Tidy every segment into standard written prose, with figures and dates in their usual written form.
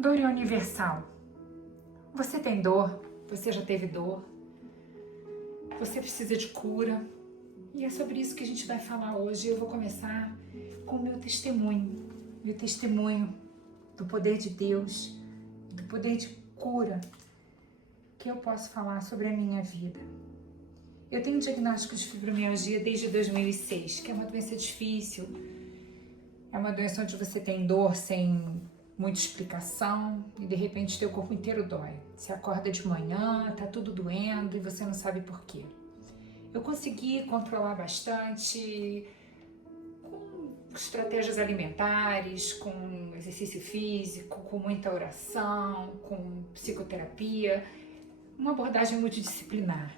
Dor é universal. Você tem dor, você já teve dor, você precisa de cura. E é sobre isso que a gente vai falar hoje. Eu vou começar com o meu testemunho do poder de Deus, do poder de cura que eu posso falar sobre a minha vida. Eu tenho um diagnóstico de fibromialgia desde 2006, que é uma doença difícil, é uma doença onde você tem dor sem muita explicação e de repente teu corpo inteiro dói. Você acorda de manhã, tá tudo doendo e você não sabe por quê. Eu consegui controlar bastante com estratégias alimentares, com exercício físico, com muita oração, com psicoterapia, uma abordagem multidisciplinar,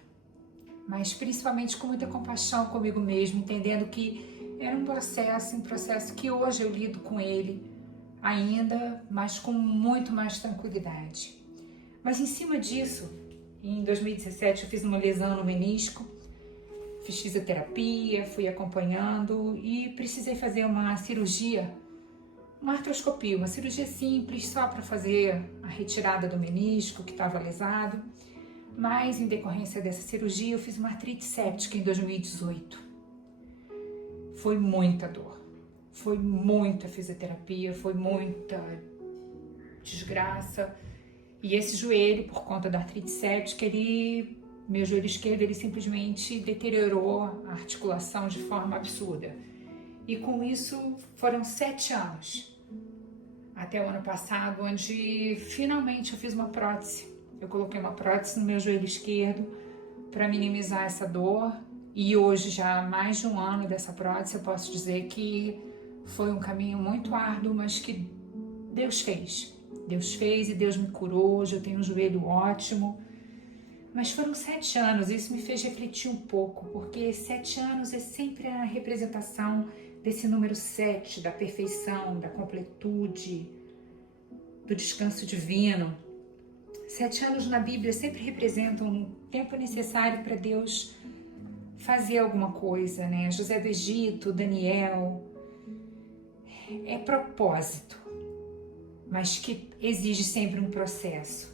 mas principalmente com muita compaixão comigo mesmo, entendendo que era um processo que hoje eu lido com ele ainda, mas com muito mais tranquilidade. Mas em cima disso, em 2017 eu fiz uma lesão no menisco, fiz fisioterapia, fui acompanhando e precisei fazer uma cirurgia, uma artroscopia, uma cirurgia simples só para fazer a retirada do menisco que estava lesado. Mas em decorrência dessa cirurgia eu fiz uma artrite séptica em 2018. Foi muita dor, foi muita fisioterapia, foi muita desgraça. E esse joelho, por conta da artrite séptica, meu joelho esquerdo, ele simplesmente deteriorou a articulação de forma absurda. E com isso foram 7 anos, até o ano passado, onde finalmente eu fiz uma prótese. Eu coloquei uma prótese no meu joelho esquerdo para minimizar essa dor. E hoje, já há mais de um ano dessa prótese, eu posso dizer que foi um caminho muito árduo, mas que Deus fez. Deus fez e Deus me curou. Hoje eu tenho um joelho ótimo. Mas foram 7 anos, e isso me fez refletir um pouco, porque 7 anos é sempre a representação desse número 7, da perfeição, da completude, do descanso divino. 7 anos na Bíblia sempre representam um tempo necessário para Deus fazer alguma coisa, né? José do Egito, Daniel, é propósito, mas que exige sempre um processo.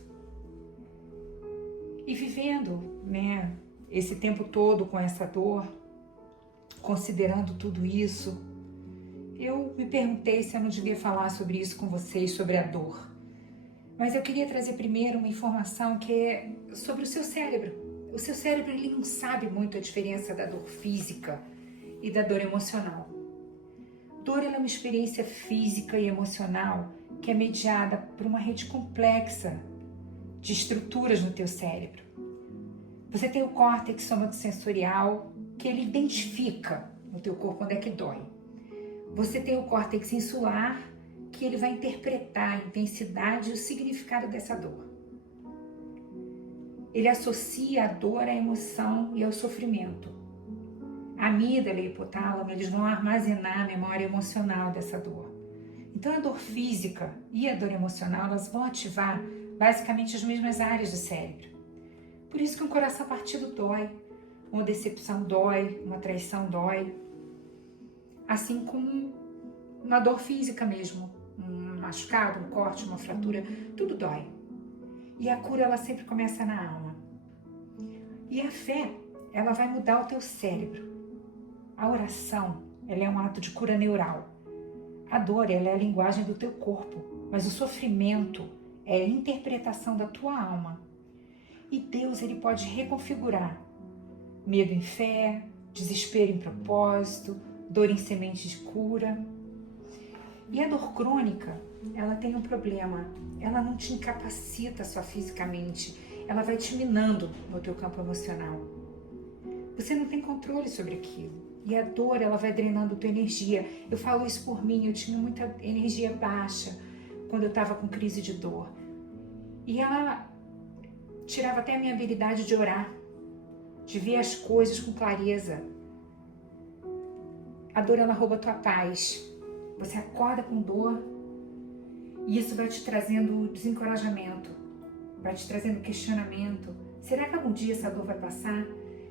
E vivendo, né, esse tempo todo com essa dor, considerando tudo isso, eu me perguntei se eu não devia falar sobre isso com vocês, sobre a dor. Mas eu queria trazer primeiro uma informação que é sobre o seu cérebro. O seu cérebro, ele não sabe muito a diferença da dor física e da dor emocional. Dor é uma experiência física e emocional que é mediada por uma rede complexa de estruturas no teu cérebro. Você tem o córtex somatosensorial, que ele identifica no teu corpo onde é que dói. Você tem o córtex insular, que ele vai interpretar a intensidade e o significado dessa dor. Ele associa a dor à emoção e ao sofrimento. A amígdala e o hipotálamo, eles vão armazenar a memória emocional dessa dor. Então a dor física e a dor emocional, elas vão ativar basicamente as mesmas áreas do cérebro. Por isso que um coração partido dói, uma decepção dói, uma traição dói. Assim como uma dor física mesmo, um machucado, um corte, uma fratura, tudo dói. E a cura, ela sempre começa na alma. E a fé, ela vai mudar o teu cérebro. A oração, ela é um ato de cura neural. A dor, ela é a linguagem do teu corpo, mas o sofrimento é a interpretação da tua alma. E Deus, ele pode reconfigurar medo em fé, desespero em propósito, dor em semente de cura. E a dor crônica, ela tem um problema, ela não te incapacita só fisicamente, ela vai te minando no teu campo emocional. Você não tem controle sobre aquilo. E a dor, ela vai drenando tua energia. Eu falo isso por mim, eu tinha muita energia baixa quando eu estava com crise de dor. E ela tirava até a minha habilidade de orar, de ver as coisas com clareza. A dor, ela rouba a tua paz. Você acorda com dor e isso vai te trazendo desencorajamento, vai te trazendo questionamento. Será que algum dia essa dor vai passar?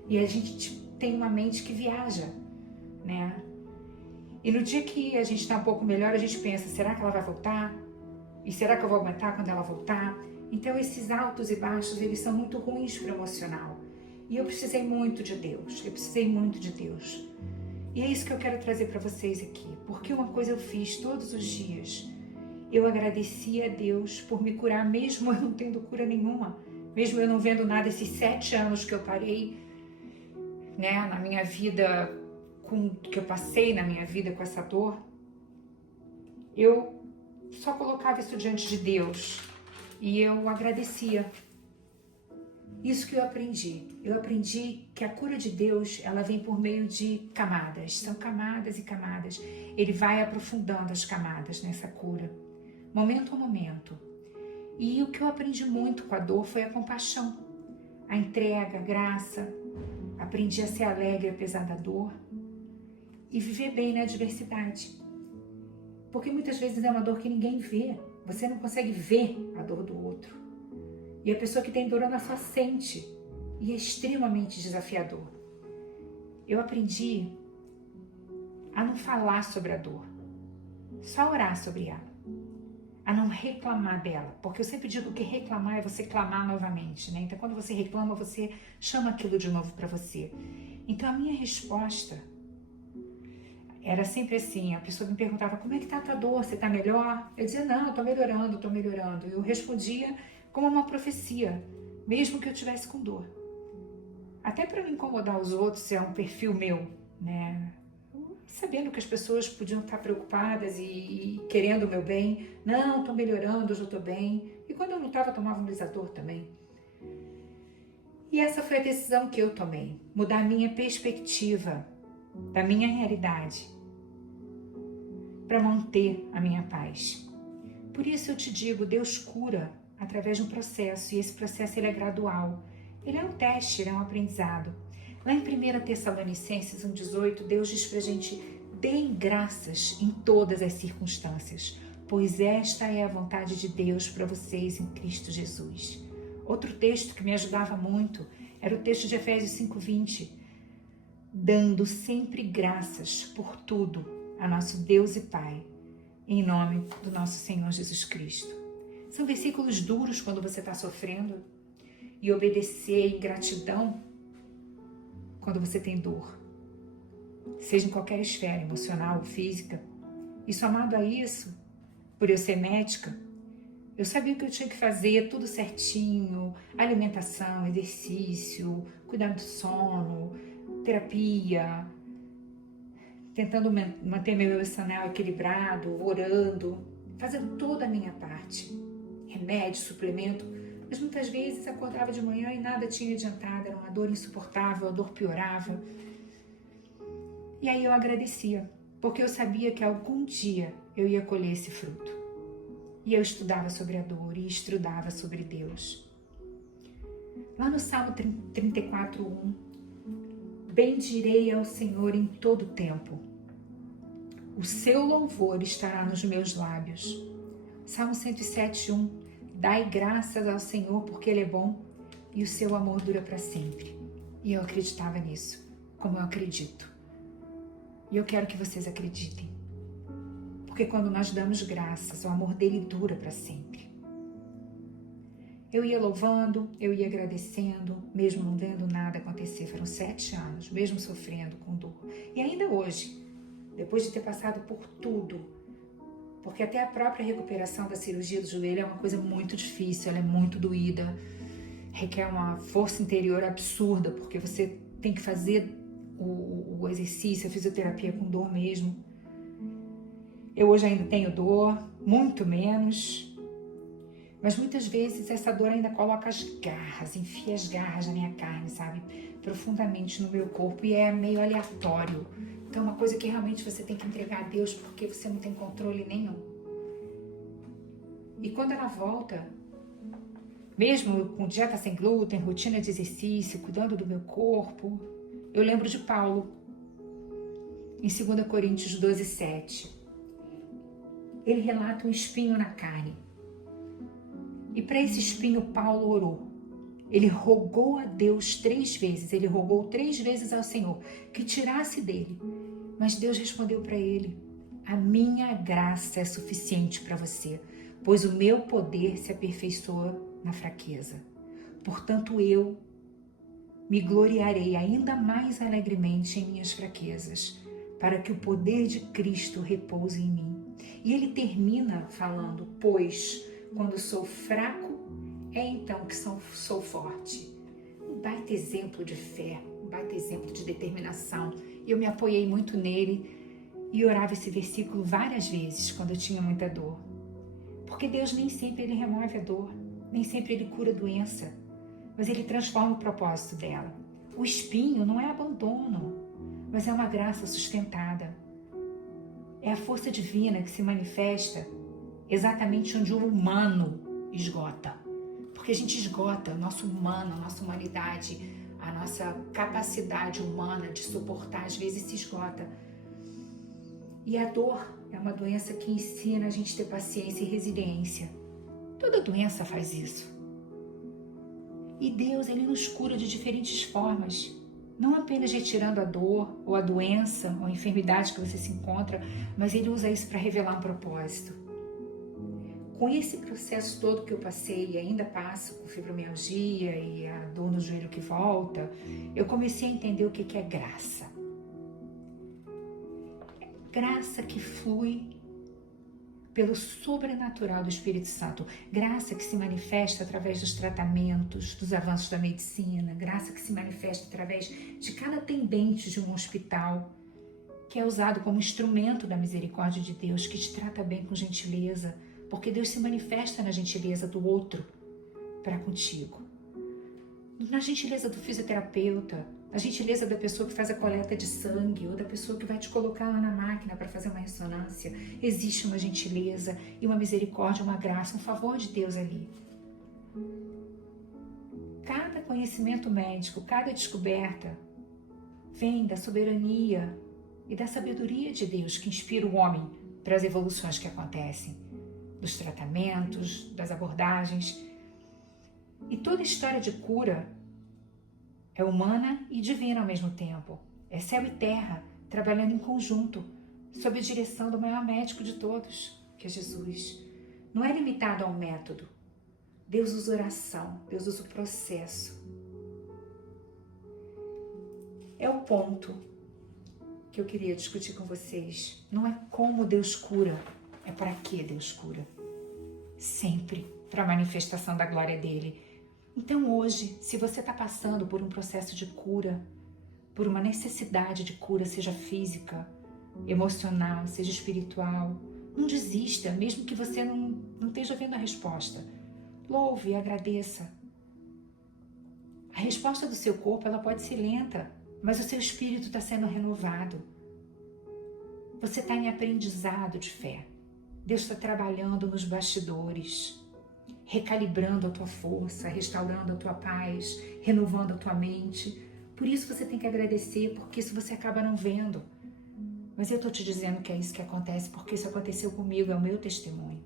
E a gente tem uma mente que viaja, né? E no dia que a gente está um pouco melhor, a gente pensa, será que ela vai voltar? E será que eu vou aguentar quando ela voltar? Então esses altos e baixos, eles são muito ruins para o emocional. E eu precisei muito de Deus, E é isso que eu quero trazer para vocês aqui. Porque uma coisa eu fiz todos os dias. Eu agradeci a Deus por me curar, mesmo eu não tendo cura nenhuma. Mesmo eu não vendo nada esses 7 anos que eu parei, né, na minha vida, que eu passei na minha vida com essa dor. Eu só colocava isso diante de Deus e eu agradecia. Isso que eu aprendi. Eu aprendi que a cura de Deus, ela vem por meio de camadas. São camadas e camadas. Ele vai aprofundando as camadas nessa cura, momento a momento. E o que eu aprendi muito com a dor foi a compaixão, a entrega, a graça. Aprendi a ser alegre apesar da dor e viver bem na adversidade. Porque muitas vezes é uma dor que ninguém vê. Você não consegue ver a dor do outro. E a pessoa que tem dor, ela só sente. E é extremamente desafiador. Eu aprendi a não falar sobre a dor. Só orar sobre ela. A não reclamar dela. Porque eu sempre digo que reclamar é você clamar novamente, né? Então quando você reclama, você chama aquilo de novo para você. Então a minha resposta era sempre assim, a pessoa me perguntava, como é que tá a tua dor? Você tá melhor? Eu dizia, não, eu tô melhorando. Eu respondia como uma profecia, mesmo que eu tivesse com dor. Até para não incomodar os outros, é um perfil meu, né? Sabendo que as pessoas podiam estar preocupadas e querendo o meu bem. Não, tô melhorando, hoje eu tô bem. E quando eu não tava, eu tomava um Lisador também. E essa foi a decisão que eu tomei, mudar a minha perspectiva da minha realidade, para manter a minha paz. Por isso eu te digo, Deus cura através de um processo, e esse processo ele é gradual. Ele é um teste, ele é um aprendizado. Lá em 1 Tessalonicenses 1,18, Deus diz pra gente, deem graças em todas as circunstâncias, pois esta é a vontade de Deus para vocês em Cristo Jesus. Outro texto que me ajudava muito era o texto de Efésios 5,20, dando sempre graças por tudo a nosso Deus e Pai, em nome do nosso Senhor Jesus Cristo. São versículos duros quando você está sofrendo, e obedecer em gratidão quando você tem dor, seja em qualquer esfera, emocional, física. E somado a isso, por eu ser médica, eu sabia o que eu tinha que fazer, tudo certinho, alimentação, exercício, cuidar do sono, terapia, tentando manter meu emocional equilibrado, orando, fazendo toda a minha parte. Remédio, suplemento, mas muitas vezes acordava de manhã e nada tinha adiantado, era uma dor insuportável, a dor piorava. E aí eu agradecia, porque eu sabia que algum dia eu ia colher esse fruto. E eu estudava sobre a dor e estudava sobre Deus. Lá no Salmo 34:1, bendirei ao Senhor em todo o tempo. O seu louvor estará nos meus lábios. Salmo 107:1, dai graças ao Senhor porque Ele é bom e o seu amor dura para sempre. E eu acreditava nisso, como eu acredito. E eu quero que vocês acreditem. Porque quando nós damos graças, o amor dele dura para sempre. Eu ia louvando, eu ia agradecendo, mesmo não vendo nada acontecer. Foram 7 anos, mesmo sofrendo com dor. E ainda hoje, depois de ter passado por tudo, porque até a própria recuperação da cirurgia do joelho é uma coisa muito difícil, ela é muito doída, requer uma força interior absurda, porque você tem que fazer o exercício, a fisioterapia com dor mesmo. Eu hoje ainda tenho dor, muito menos, mas muitas vezes essa dor ainda coloca as garras, enfia as garras na minha carne, sabe? Profundamente no meu corpo, e é meio aleatório. Então é uma coisa que realmente você tem que entregar a Deus, porque você não tem controle nenhum. E quando ela volta, mesmo com dieta sem glúten, rotina de exercício, cuidando do meu corpo, eu lembro de Paulo, em 2 Coríntios 12:7. Ele relata um espinho na carne. E para esse espinho, Paulo orou. Ele rogou a Deus 3 vezes. Ele rogou 3 vezes ao Senhor que tirasse dele. Mas Deus respondeu para ele: A minha graça é suficiente para você, pois o meu poder se aperfeiçoa na fraqueza. Portanto, eu me gloriarei ainda mais alegremente em minhas fraquezas, para que o poder de Cristo repouse em mim. E ele termina falando, pois quando sou fraco, é então que sou forte. Um baita exemplo de fé, um baita exemplo de determinação. Eu me apoiei muito nele e orava esse versículo várias vezes quando eu tinha muita dor. Porque Deus nem sempre ele remove a dor, nem sempre ele cura a doença, mas ele transforma o propósito dela. O espinho não é abandono, mas é uma graça sustentada. É a força divina que se manifesta exatamente onde o humano esgota. Porque a gente esgota o nosso humano, a nossa humanidade, a nossa capacidade humana de suportar, às vezes se esgota. E a dor é uma doença que ensina a gente a ter paciência e resiliência. Toda doença faz isso. E Deus, ele nos cura de diferentes formas. Não apenas retirando a dor, ou a doença, ou a enfermidade que você se encontra, mas ele usa isso para revelar um propósito. Com esse processo todo que eu passei e ainda passo com fibromialgia e a dor no joelho que volta, eu comecei a entender o que é graça. Graça que flui pelo sobrenatural do Espírito Santo. Graça que se manifesta através dos tratamentos, dos avanços da medicina. Graça que se manifesta através de cada atendente de um hospital, que é usado como instrumento da misericórdia de Deus, que te trata bem com gentileza, porque Deus se manifesta na gentileza do outro para contigo. Na gentileza do fisioterapeuta, na gentileza da pessoa que faz a coleta de sangue ou da pessoa que vai te colocar lá na máquina para fazer uma ressonância. Existe uma gentileza e uma misericórdia, uma graça, um favor de Deus ali. Cada conhecimento médico, cada descoberta vem da soberania e da sabedoria de Deus que inspira o homem para as evoluções que acontecem, dos tratamentos, das abordagens. E toda história de cura é humana e divina ao mesmo tempo. É céu e terra trabalhando em conjunto, sob a direção do maior médico de todos, que é Jesus. Não é limitado ao método. Deus usa oração, Deus usa o processo. É o ponto que eu queria discutir com vocês. Não é como Deus cura, é para que Deus cura. Sempre para a manifestação da glória dele. Então hoje, se você está passando por um processo de cura, por uma necessidade de cura, seja física, emocional, seja espiritual, não desista, mesmo que você não esteja vendo a resposta. Louve e agradeça. A resposta do seu corpo ela pode ser lenta, mas o seu espírito está sendo renovado. Você está em aprendizado de fé. Deus está trabalhando nos bastidores, recalibrando a tua força, restaurando a tua paz, renovando a tua mente. Por isso você tem que agradecer, porque isso você acaba não vendo. Mas eu estou te dizendo que é isso que acontece, porque isso aconteceu comigo, é o meu testemunho.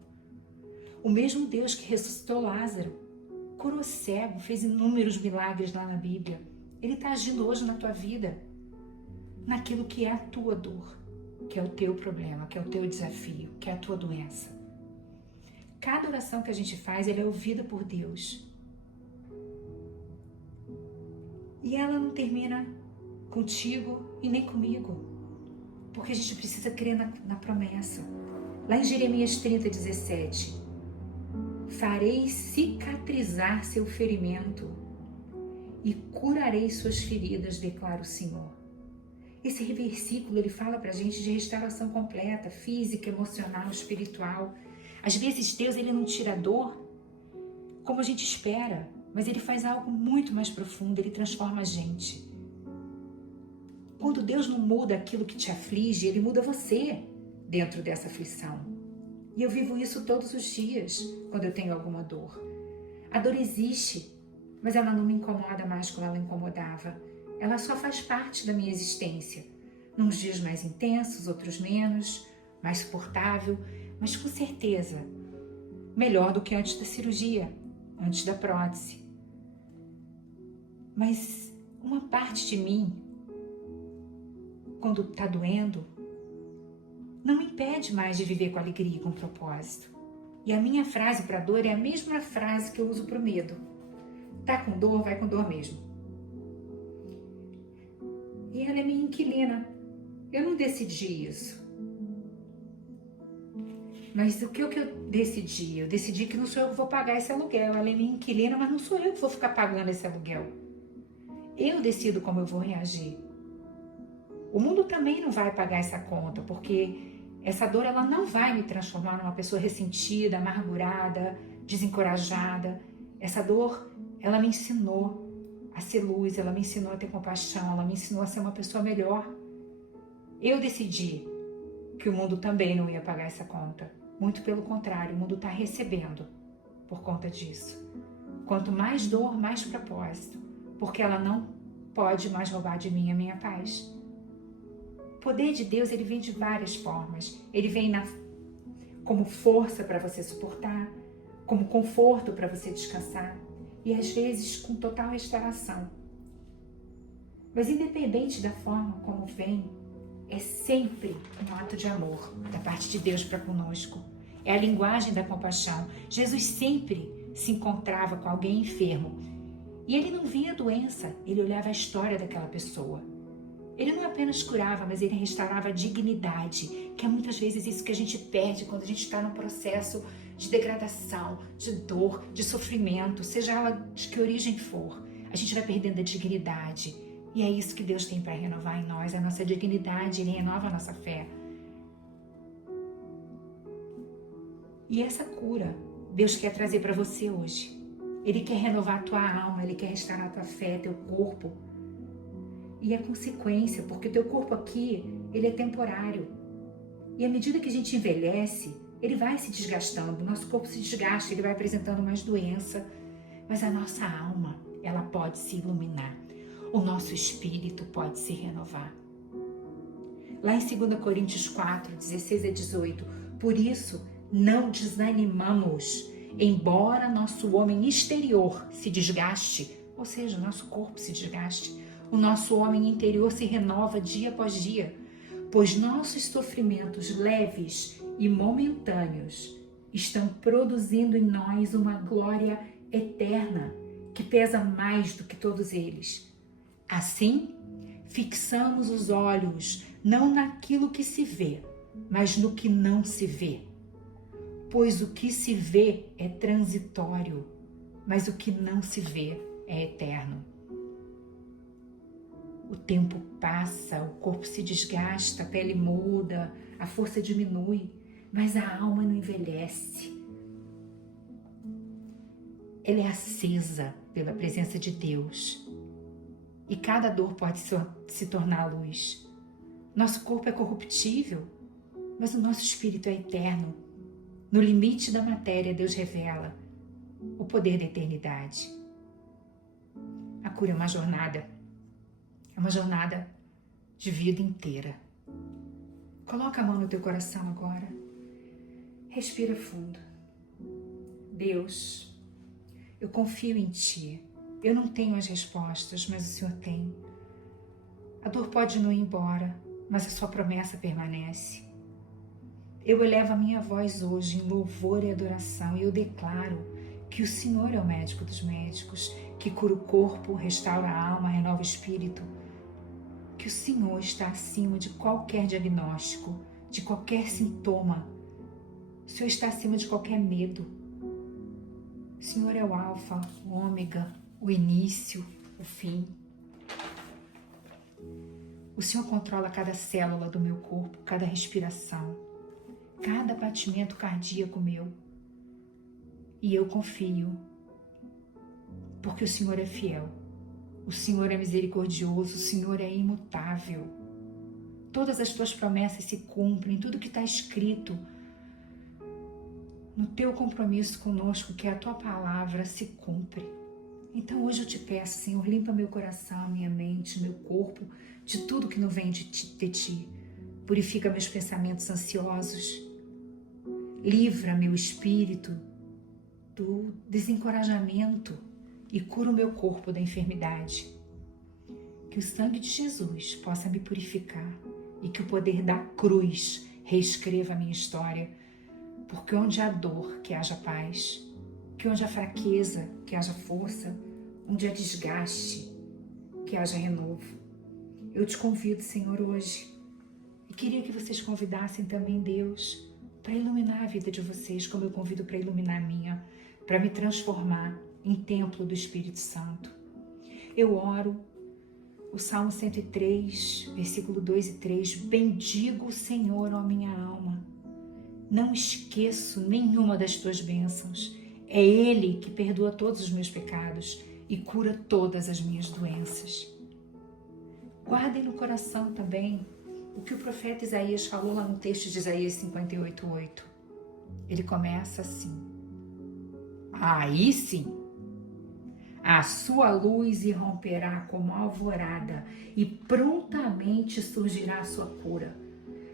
O mesmo Deus que ressuscitou Lázaro, curou cego, fez inúmeros milagres lá na Bíblia. Ele está agindo hoje na tua vida, naquilo que é a tua dor, que é o teu problema, que é o teu desafio, que é a tua doença. Cada oração que a gente faz, ela é ouvida por Deus. E ela não termina contigo e nem comigo, porque a gente precisa crer na promessa. Lá em Jeremias 30:17, farei cicatrizar seu ferimento e curarei suas feridas, declara o Senhor. Esse versículo, ele fala pra gente de restauração completa, física, emocional, espiritual. Às vezes Deus, ele não tira a dor como a gente espera, mas ele faz algo muito mais profundo, ele transforma a gente. Quando Deus não muda aquilo que te aflige, ele muda você dentro dessa aflição. E eu vivo isso todos os dias, quando eu tenho alguma dor. A dor existe, mas ela não me incomoda mais como ela incomodava. Ela só faz parte da minha existência. Nos dias mais intensos, outros menos, mais suportável, mas com certeza melhor do que antes da cirurgia, antes da prótese. Mas uma parte de mim, quando está doendo, não me impede mais de viver com alegria e com propósito. E a minha frase para a dor é a mesma frase que eu uso para o medo. Tá com dor, vai com dor mesmo. E ela é minha inquilina. Eu não decidi isso. Mas o que eu decidi? Eu decidi que não sou eu que vou pagar esse aluguel. Ela é minha inquilina, mas não sou eu que vou ficar pagando esse aluguel. Eu decido como eu vou reagir. O mundo também não vai pagar essa conta, porque essa dor ela não vai me transformar numa pessoa ressentida, amargurada, desencorajada. Essa dor, ela me ensinou a ser luz, ela me ensinou a ter compaixão, ela me ensinou a ser uma pessoa melhor. Eu decidi que o mundo também não ia pagar essa conta. Muito pelo contrário, o mundo está recebendo por conta disso. Quanto mais dor, mais propósito, porque ela não pode mais roubar de mim a minha paz. O poder de Deus, ele vem de várias formas. Ele vem como força para você suportar, como conforto para você descansar e às vezes com total restauração. Mas independente da forma como vem, é sempre um ato de amor da parte de Deus para conosco. É a linguagem da compaixão. Jesus sempre se encontrava com alguém enfermo e ele não via a doença, ele olhava a história daquela pessoa. Ele não apenas curava, mas ele restaurava a dignidade, que é muitas vezes isso que a gente perde quando a gente está num processo de degradação, de dor, de sofrimento, seja ela de que origem for. A gente vai perdendo a dignidade. E é isso que Deus tem para renovar em nós, a nossa dignidade, Ele renova a nossa fé. E essa cura, Deus quer trazer para você hoje. Ele quer renovar a tua alma, Ele quer restaurar a tua fé, teu corpo. E é consequência, porque o teu corpo aqui, ele é temporário. E à medida que a gente envelhece, ele vai se desgastando, o nosso corpo se desgasta, ele vai apresentando mais doença. Mas a nossa alma, ela pode se iluminar. O nosso espírito pode se renovar. Lá em 2 Coríntios 4, 16 a 18, por isso não desanimamos, embora nosso homem exterior se desgaste, ou seja, o nosso corpo se desgaste, o nosso homem interior se renova dia após dia, pois nossos sofrimentos leves e momentâneos estão produzindo em nós uma glória eterna que pesa mais do que todos eles. Assim, fixamos os olhos não naquilo que se vê, mas no que não se vê. Pois o que se vê é transitório, mas o que não se vê é eterno. O tempo passa, o corpo se desgasta, a pele muda, a força diminui, mas a alma não envelhece. Ela é acesa pela presença de Deus. E cada dor pode se tornar luz. Nosso corpo é corruptível, mas o nosso espírito é eterno. No limite da matéria, Deus revela o poder da eternidade. A cura é uma jornada de vida inteira. Coloca a mão no teu coração agora. Respira fundo. Deus, eu confio em Ti. Eu não tenho as respostas, mas o Senhor tem. A dor pode não ir embora, mas a Sua promessa permanece. Eu elevo a minha voz hoje em louvor e adoração e eu declaro que o Senhor é o médico dos médicos, que cura o corpo, restaura a alma, renova o espírito, que o Senhor está acima de qualquer diagnóstico, de qualquer sintoma. O Senhor está acima de qualquer medo. O Senhor é o alfa, o ômega, o início, o fim. O Senhor controla cada célula do meu corpo, cada respiração, cada batimento cardíaco meu. E eu confio, porque o Senhor é fiel, o Senhor é misericordioso, o Senhor é imutável. Todas as tuas promessas se cumprem, tudo que está escrito no teu compromisso conosco, que é a tua palavra, se cumpre. Então hoje eu te peço, Senhor, limpa meu coração, minha mente, meu corpo, de tudo que não vem de ti. Purifica meus pensamentos ansiosos. Livra meu espírito do desencorajamento e cura o meu corpo da enfermidade. Que o sangue de Jesus possa me purificar e que o poder da cruz reescreva a minha história, porque onde há dor, que haja paz, que onde há fraqueza, que haja força, onde há desgaste, que haja renovo. Eu te convido, Senhor, hoje, e queria que vocês convidassem também Deus para iluminar a vida de vocês, como eu convido para iluminar a minha, para me transformar em templo do Espírito Santo. Eu oro o Salmo 103, versículo 2 e 3, bendigo o Senhor, ó minha alma. Não esqueço nenhuma das tuas bênçãos. É Ele que perdoa todos os meus pecados e cura todas as minhas doenças. Guardem no coração também o que o profeta Isaías falou lá no texto de Isaías 58:8. Ele começa assim: aí sim, a sua luz irromperá como alvorada e prontamente surgirá a sua cura.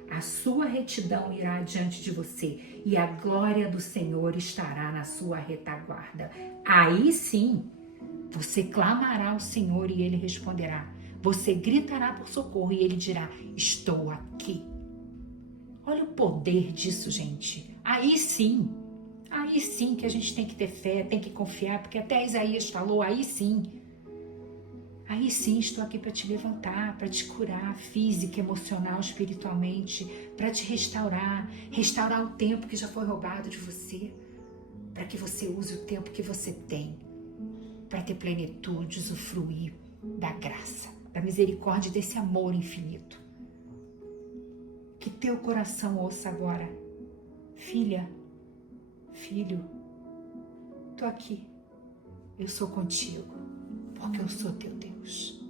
A sua retidão irá diante de você e a glória do Senhor estará na sua retaguarda. Aí sim, você clamará ao Senhor e Ele responderá. Você gritará por socorro e Ele dirá, estou aqui. Olha o poder disso, gente. Aí sim que a gente tem que ter fé, tem que confiar, porque até Isaías falou, aí sim estou aqui para te levantar, para te curar física, emocional, espiritualmente, para te restaurar o tempo que já foi roubado de você, para que você use o tempo que você tem, para ter plenitude, usufruir da graça, da misericórdia, desse amor infinito. Que teu coração ouça agora, filha, filho, tô aqui, eu sou contigo, porque eu sou teu Deus.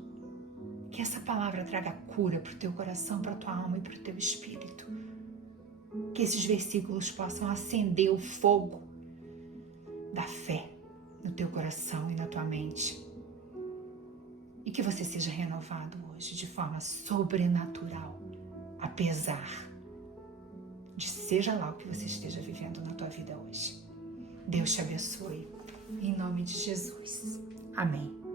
Que essa palavra traga cura para o teu coração, para a tua alma e para o teu espírito. Que esses versículos possam acender o fogo da fé no teu coração e na tua mente. E que você seja renovado hoje de forma sobrenatural, apesar de seja lá o que você esteja vivendo na tua vida hoje. Deus te abençoe. Em nome de Jesus. Amém.